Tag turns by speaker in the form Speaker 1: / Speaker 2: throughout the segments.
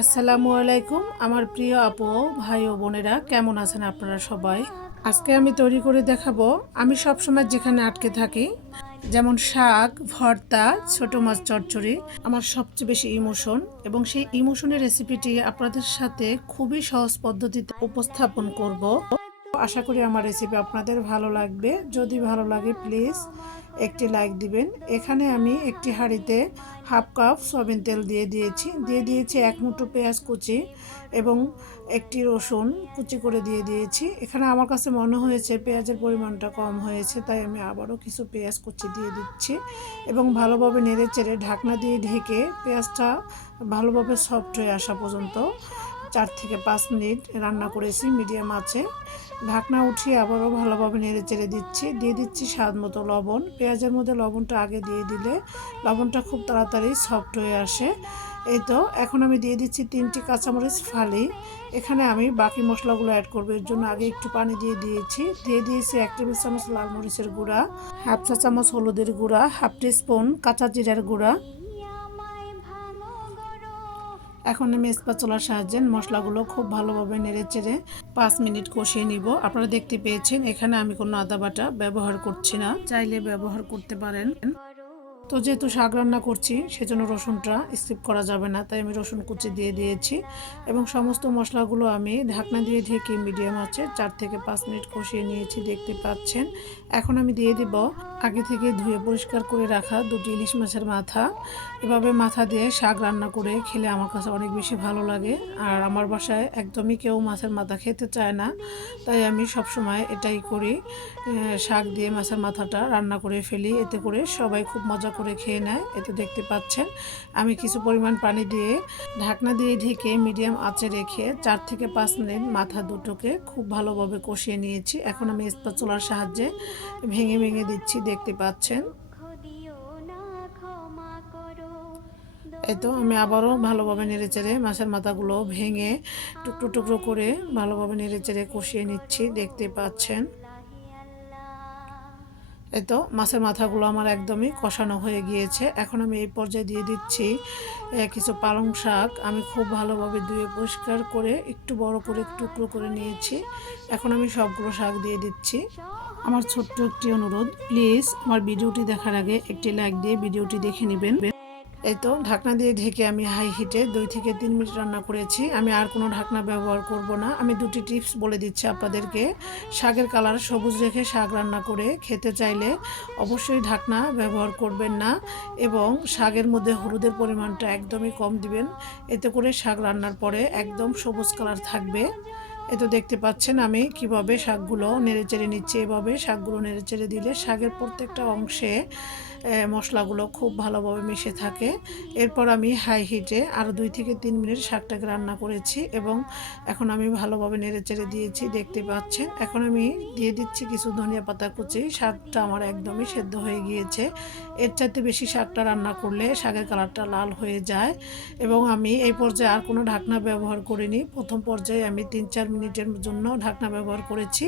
Speaker 1: আসসালামু আলাইকুম, আমার প্রিয় আপু, ভাই ও বোনেরা, কেমন আছেন আপনারা সবাই? আজকে আমি তৈরি করে দেখাবো, আমি সবসময় যেখানে আটকে থাকি, যেমন শাক, ভর্তা, ছোট মাছ, চচ্চড়ি, আমার সবচেয়ে বেশি ইমোশন এবং সেই ইমোশনের রেসিপিটি আপনাদের সাথে খুবই সহজ পদ্ধতিতে উপস্থাপন করব। আশা করি আমার রেসিপি আপনাদের ভালো লাগবে। যদি ভালো লাগে প্লিজ একটি লাইক দিবেন। এখানে আমি একটি হাঁড়িতে হাফ কাপ সয়াবিন তেল দিয়ে দিয়েছি। দিয়ে দিয়েছি এক মুঠো পেঁয়াজ কুচি এবং একটি রসুন কুচি করে দিয়ে দিয়েছি। এখানে আমার কাছে মনে হয়েছে পেঁয়াজের পরিমাণটা কম হয়েছে, তাই আমি আবারও কিছু পেঁয়াজ কুচি দিয়ে দিচ্ছি এবং ভালোভাবে নেড়ে চেড়ে ঢাকনা দিয়ে ঢেকে পেঁয়াজটা ভালোভাবে সফট হয়ে আসা পর্যন্ত চার থেকে পাঁচ মিনিট রান্না করেছি, মিডিয়াম আছে। ঢাকনা উঠিয়ে আবারও ভালোভাবে নেড়ে চেড়ে দিচ্ছি। দিয়ে দিচ্ছি স্বাদ মতো লবণ। পেঁয়াজের মধ্যে লবণটা আগে দিয়ে দিলে লবণটা খুব তাড়াতাড়ি সফট হয়ে আসে। এই তো, এখন আমি দিয়ে দিচ্ছি তিনটি কাঁচামরিচ ফালি। এখানে আমি বাকি মশলাগুলো অ্যাড করব। এর জন্য আগে একটু পানি দিয়ে দিয়েছি। দিয়ে দিয়েছি এক টেবিল চামচ লাল মরিচের গুঁড়া, হাফ চা চামচ হলুদের গুঁড়া, হাফ টি স্পুন কাঁচা জিরার গুঁড়া এখন আমি স্পাচলার সাহায্যে মশলাগুলো খুব ভালোভাবে নেড়ে চেড়ে পাঁচ মিনিট কষিয়ে নিব। আপনারা দেখতে পেয়েছেন, এখানে আমি কোনো আদা বাটা ব্যবহার করছি না। চাইলে ব্যবহার করতে পারেন। তো যেহেতু শাক রান্না করছি, সেজন্য রসুনটা স্কিপ করা যাবে না। তাই আমি রসুন কুচি দিয়ে দিয়েছি এবং সমস্ত মশলাগুলো আমি ঢাকনা দিয়ে ঢেকে মিডিয়াম আছে চার থেকে পাঁচ মিনিট কষিয়ে নিয়েছি, দেখতে পাচ্ছেন। এখন আমি দিয়ে দিব আগে থেকে ধুয়ে পরিষ্কার করে রাখা দুটি ইলিশ মাছের মাথা। এভাবে মাথা দিয়ে শাক রান্না করে খেলে আমার কাছে অনেক বেশি ভালো লাগে। আর আমার বাসায় একদমই কেউ মাছের মাথা খেতে চায় না। তাই আমি সবসময় এটাই করি শাক দিয়ে মাছের মাথাটা রান্না করে ফেলি। এতে করে সবাই খুব মজা করে খেয়ে নেয়, এতে দেখতে পাচ্ছেন, আমি কিছু পরিমাণ পানি দিয়ে ঢাকনা দিয়ে ঢেকে মিডিয়াম আঁচে রেখে চার থেকে পাঁচ মিনিট মাথা দুটোকে খুব ভালোভাবে কষিয়ে নিয়েছি। এখন আমি স্পাচুলার সাহায্যে ভেঙে ভেঙে দিচ্ছি, দেখতে পাচ্ছেন। তো আমি আবারও ভালোভাবে নেড়েচেড়ে মাছের মাথাগুলো ভেঙে টুকরো টুকরো করে ভালোভাবে নেড়েচেড়ে কষিয়ে নিচ্ছি, দেখতে পাচ্ছেন। এই তো, মাছের মাথাগুলো আমার একদমই কষানো হয়ে গিয়েছে। এখন আমি এই পর্যায়ে দিয়ে দিচ্ছি কিছু পালং শাক। আমি খুব ভালোভাবে ধুয়ে পরিষ্কার করে একটু বড় করে টুকরো করে নিয়েছি। এখন আমি সবগুলো শাক দিয়ে দিচ্ছি। আমার ছোট্ট একটি অনুরোধ, প্লিজ আমার ভিডিওটি দেখার আগে একটি লাইক দিয়ে ভিডিওটি দেখে নেবেন। এই তো, ঢাকনা দিয়ে ঢেকে আমি হাই হিটে দুই থেকে তিন মিনিট রান্না করেছি। আমি আর কোনো ঢাকনা ব্যবহার করব না। আমি দুটি টিপস বলে দিচ্ছি আপনাদেরকে। শাকের কালার সবুজ রেখে শাক রান্না করে খেতে চাইলে অবশ্যই ঢাকনা ব্যবহার করবেন না এবং শাকের মধ্যে হলুদের পরিমাণটা একদমই কম দিবেন। এতে করে শাক রান্নার পরে একদম সবুজ কালার থাকবে। এ তো দেখতে পাচ্ছেন আমি কীভাবে শাকগুলো নেড়ে চেড়ে নিচ্ছি। এভাবে শাকগুলো নেড়ে চেড়ে দিলে শাকের প্রত্যেকটা অংশে মশলাগুলো খুব ভালোভাবে মিশে থাকে। এরপর আমি হাই হিটে আরও দুই থেকে তিন মিনিট শাকটাকে রান্না করেছি এবং এখন আমি ভালোভাবে নেড়ে চেড়ে দিয়েছি, দেখতে পাচ্ছেন। এখন আমি দিয়ে দিচ্ছি কিছু ধনিয়া পাতা কুচি, শাকটা আমার একদমই সেদ্ধ হয়ে গিয়েছে। এর চাইতে বেশি শাকটা রান্না করলে শাকের কালারটা লাল হয়ে যায় এবং আমি এই পর্যায়ে আর কোনো ঢাকনা ব্যবহার করিনি। প্রথম পর্যায়ে আমি তিন চার মিনিটের জন্য ঢাকনা ব্যবহার করেছি।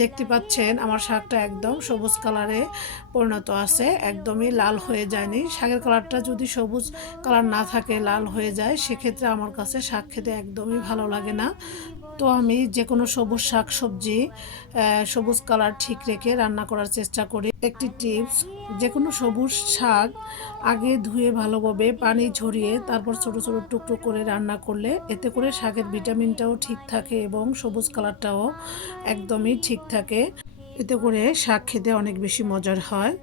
Speaker 1: দেখতে পাচ্ছেন আমার শাকটা একদম সবুজ কালারে পরিণত আছে, একদমই লাল হয়ে যায়নি। শাকের কালারটা যদি সবুজ কালার না থাকে, লাল হয়ে যায়, সেক্ষেত্রে আমার কাছে শাক খেতে একদমই ভালো লাগে না। তো আমি যে কোনো সবুজ শাক সবজি সবুজ কালার ঠিক রেখে রান্না করার চেষ্টা করি। একটি টিপস যে কোনো সবুজ শাক আগে ধুয়ে ভালোভাবে পানি ঝরিয়ে তারপর ছোট ছোট টুকরো করে রান্না করলে এতে করে শাকের ভিটামিনটাও ঠিক থাকে এবং সবুজ কালারটাও একদমই ঠিক থাকে। এতে করে শাক খেতে অনেক বেশি মজার হয়।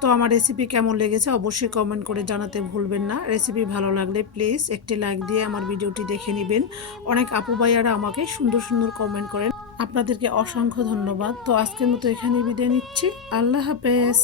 Speaker 1: তো আমার রেসিপি কেমন লেগেছে অবশ্যই কমেন্ট করে জানাতে ভুলবেন না। রেসিপি ভালো লাগলে প্লিজ একটি লাইক দিয়ে আমার ভিডিওটি দেখে নেবেন। অনেক আপু ভাইয়ারা আমাকে সুন্দর সুন্দর কমেন্ট করেন। আপনাদেরকে অসংখ্য ধন্যবাদ। তো আজকের মতো এখানে বিদায় নিচ্ছি। আল্লাহ হাফেজ।